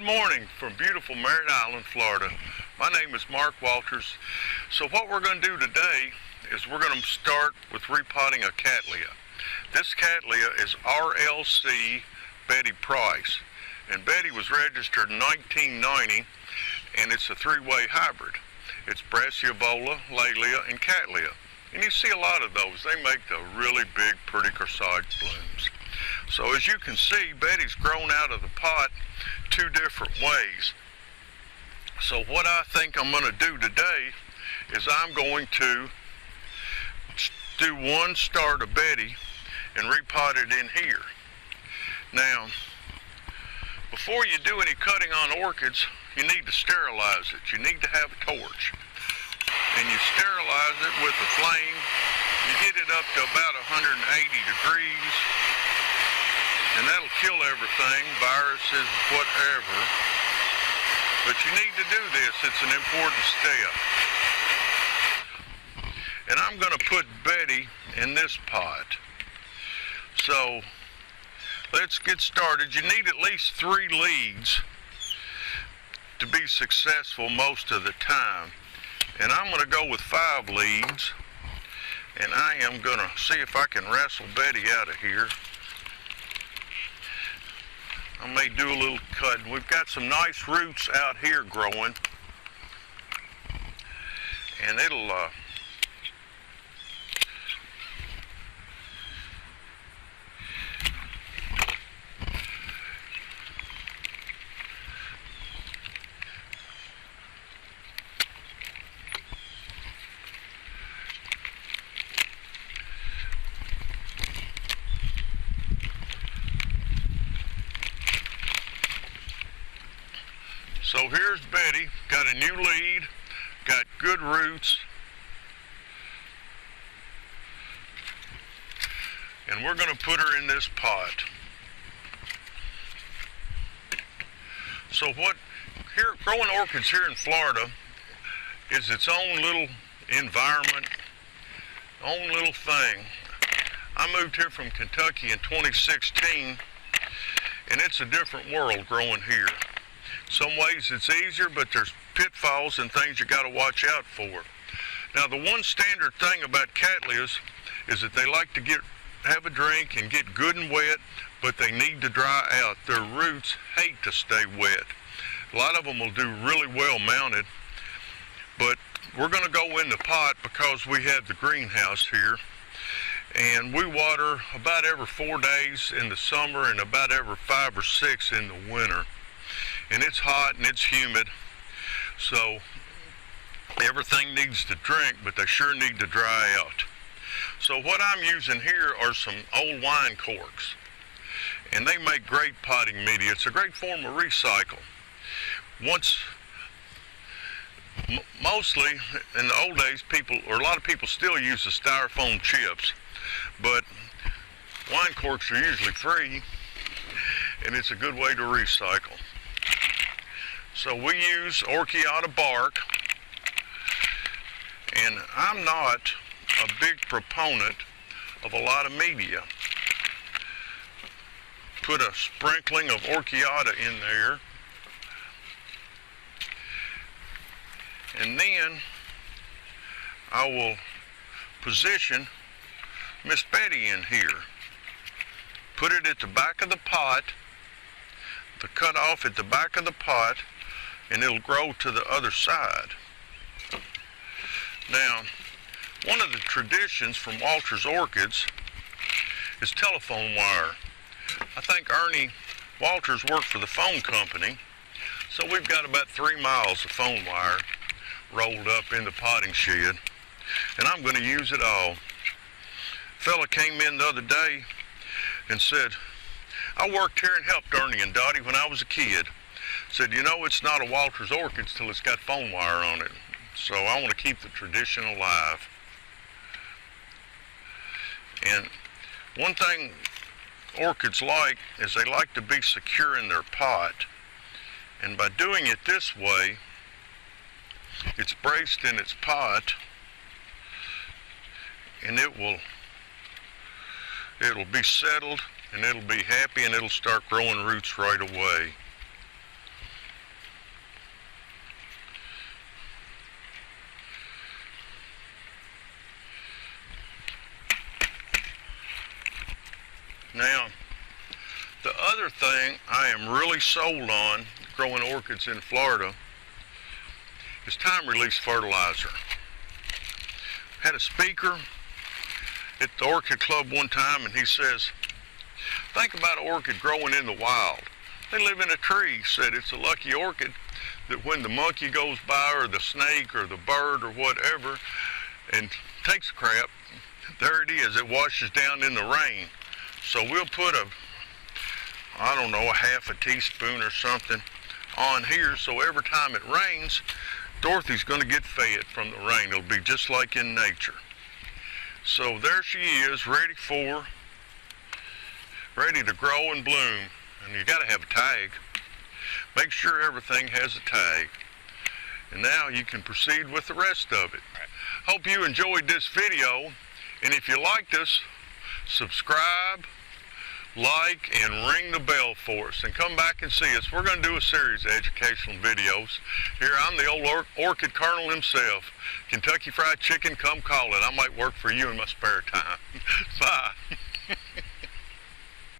Good morning from beautiful Merritt Island, Florida. My name is Mark Walters. So what we're going to do today is we're going to start with repotting a Cattleya. This Cattleya is RLC Betty Price. And Betty was registered in 1990, and it's a three-way hybrid. It's Brassavola, Laelia, and Cattleya. And you see a lot of those. They make the really big, pretty corsage blooms. So as you can see, Betty's grown out of the pot two different ways. So what I think I'm going to do today is I'm going to do one start of Betty and repot it in here. Now, before you do any cutting on orchids, you need to sterilize it. You need to have a torch. And you sterilize it with a flame. You get it up to about 180 degrees. And that'll kill everything, viruses, whatever. But you need to do this. It's an important step. And I'm going to put Betty in this pot. So let's get started. You need at least 3 leads to be successful most of the time. And I'm going to go with 5 leads. And I am going to see if I can wrestle Betty out of here. I may do a little cutting. We've got some nice roots out here growing. And it'll So here's Betty, got a new lead, got good roots, and we're going to put her in this pot. So growing orchids here in Florida is its own little environment, own little thing. I moved here from Kentucky in 2016, and it's a different world growing here. Some ways it's easier, but there's pitfalls and things you got to watch out for. Now, the one standard thing about Cattleyas is that they like to have a drink and get good and wet, but they need to dry out. Their roots hate to stay wet. A lot of them will do really well mounted, but we're going to go in the pot because we have the greenhouse here, and we water about every 4 days in the summer and about every 5 or 6 in the winter. And it's hot and it's humid, so everything needs to drink, but they sure need to dry out. So what I'm using here are some old wine corks, and they make great potting media. It's a great form of recycle. Mostly in the old days, a lot of people still use the styrofoam chips, but wine corks are usually free, and it's a good way to recycle. So we use Orchiata bark, and I'm not a big proponent of a lot of media. Put a sprinkling of Orchiata in there, and then I will position Miss Betty in here. Put it at the back of the pot, the cut off at the back of the pot, and it'll grow to the other side. Now, one of the traditions from Walters Orchids is telephone wire. I think Ernie Walters worked for the phone company, so we've got about 3 miles of phone wire rolled up in the potting shed, and I'm going to use it all. A fella came in the other day and said, I worked here and helped Ernie and Dottie when I was a kid. Said, you know, it's not a Walters Orchids till it's got phone wire on it. So I want to keep the tradition alive. And one thing orchids like is they like to be secure in their pot. And by doing it this way, it's braced in its pot, and it'll be settled, and it'll be happy, and it'll start growing roots right away. thing I am really sold on growing orchids in Florida is time-release fertilizer. Had a speaker at the Orchid Club one time, and he says, think about an orchid growing in the wild. They live in a tree. He said it's a lucky orchid that when the monkey goes by or the snake or the bird or whatever and takes a crap, there it is. It washes down in the rain. So we'll put I don't know, a half a teaspoon or something on here, so every time it rains, Dorothy's going to get fed from the rain. It'll be just like in nature. So there she is, ready to grow and bloom. And you got to have a tag. Make sure everything has a tag. And now you can proceed with the rest of it. Hope you enjoyed this video, and if you liked us, subscribe, like, and ring the bell for us, and come back and see us. We're going to do a series of educational videos. Here, I'm the old orchid colonel himself. Kentucky Fried Chicken, come call it. I might work for you in my spare time. Bye.